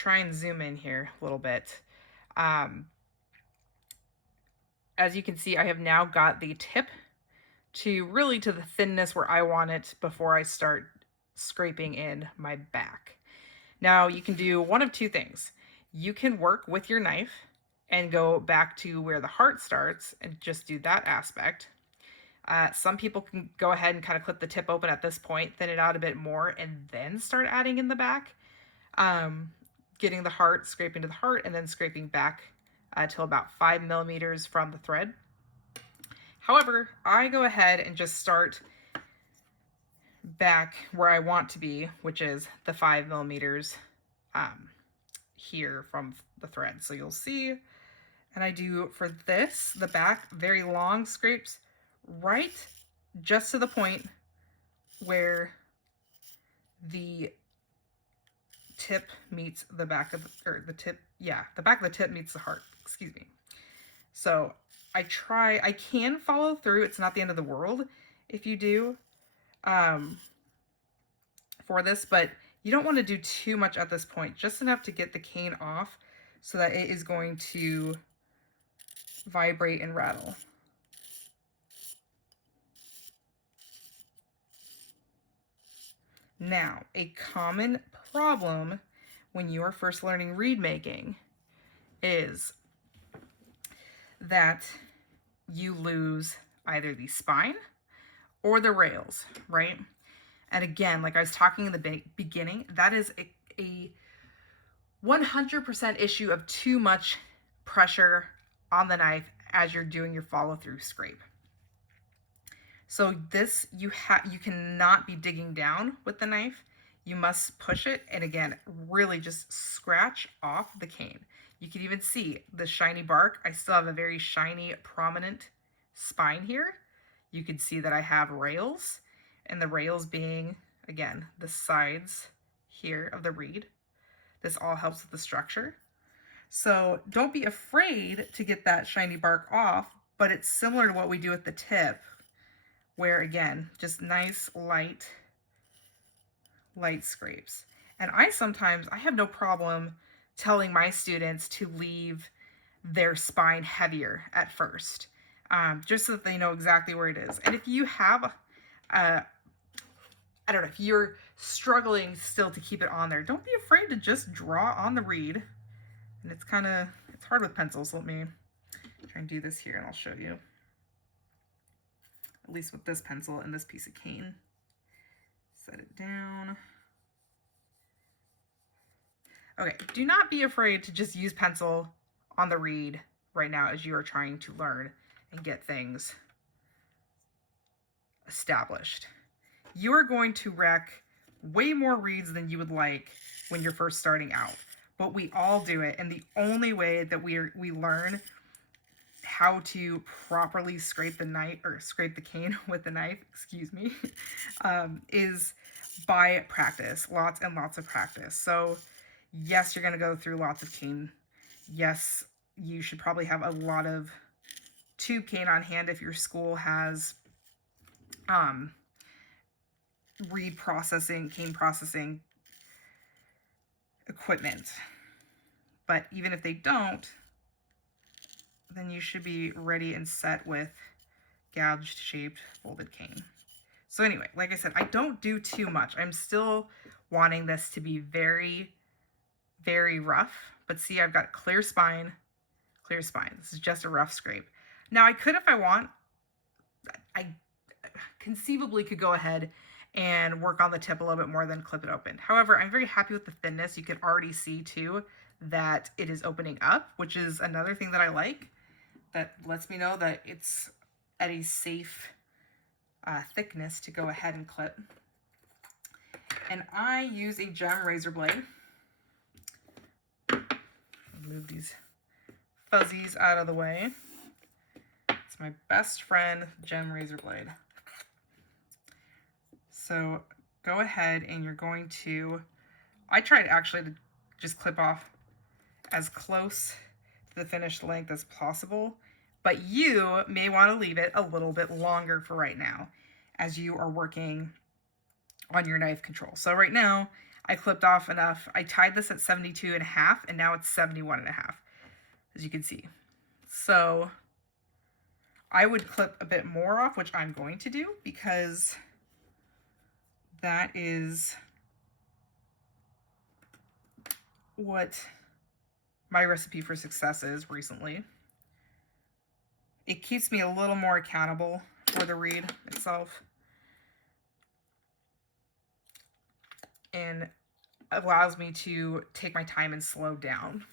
try and zoom in here a little bit. Um, as you can see, I have now got the tip to the thinness where I want it before I start scraping in my back. Now you can do one of two things. You can work with your knife and go back to where the heart starts and just do that aspect. Some people can go ahead and kind of clip the tip open at this point, thin it out a bit more, and then start adding in the back. Um, Getting the heart, scraping to the heart, and then scraping back till about 5 millimeters from the thread. However, I go ahead and just start back where I want to be, which is the 5 millimeters here from the thread. So you'll see, and I do for this, the back, very long scrapes right just to the point where the tip meets the back of the, or the tip, yeah, the back of the tip meets the heart, excuse me. So I can follow through. It's not the end of the world if you do for this, but you don't want to do too much at this point, just enough to get the cane off so that it is going to vibrate and rattle. Now, a common problem when you are first learning reed making is that you lose either the spine or the rails, right? And again, like I was talking in the beginning, that is a 100% issue of too much pressure on the knife as you're doing your follow through scrape. So this, you cannot be digging down with the knife. You must push it, and again, really just scratch off the cane. You can even see the shiny bark. I still have a very shiny, prominent spine here. You can see that I have rails, and the rails being, again, the sides here of the reed. This all helps with the structure. So don't be afraid to get that shiny bark off, but it's similar to what we do with the tip, where again, just nice light scrapes. And I have no problem telling my students to leave their spine heavier at first, just so that they know exactly where it is. And if you have, I don't know, if you're struggling still to keep it on there, don't be afraid to just draw on the reed. And it's hard with pencils. Let me try and do this here and I'll show you. At least with this pencil and this piece of cane. Set it down. Okay, do not be afraid to just use pencil on the reed right now as you are trying to learn and get things established. You are going to wreck way more reeds than you would like when you're first starting out, but we all do it, and the only way that we learn how to properly scrape the cane with the knife, excuse me, is by practice, lots and lots of practice. So yes, you're going to go through lots of cane. Yes, you should probably have a lot of tube cane on hand if your school has cane processing equipment. But even if they don't, then you should be ready and set with gouged shaped folded cane. So anyway, like I said, I don't do too much. I'm still wanting this to be very, very rough, but see, I've got clear spine. This is just a rough scrape. Now I could, if I want, I conceivably could go ahead and work on the tip a little bit more than clip it open. However, I'm very happy with the thinness. You can already see too that it is opening up, which is another thing that I like. That lets me know that it's at a safe thickness to go ahead and clip. And I use a gem razor blade. Move these fuzzies out of the way. It's my best friend, gem razor blade. So go ahead and you're going to, I tried actually to just clip off as close to the finished length as possible, but you may want to leave it a little bit longer for right now as you are working on your knife control. So right now I clipped off enough. I tied this at 72.5 and now it's 71.5, as you can see. So I would clip a bit more off, which I'm going to do because that is what my recipe for success is recently. It keeps me a little more accountable for the reed itself and allows me to take my time and slow down.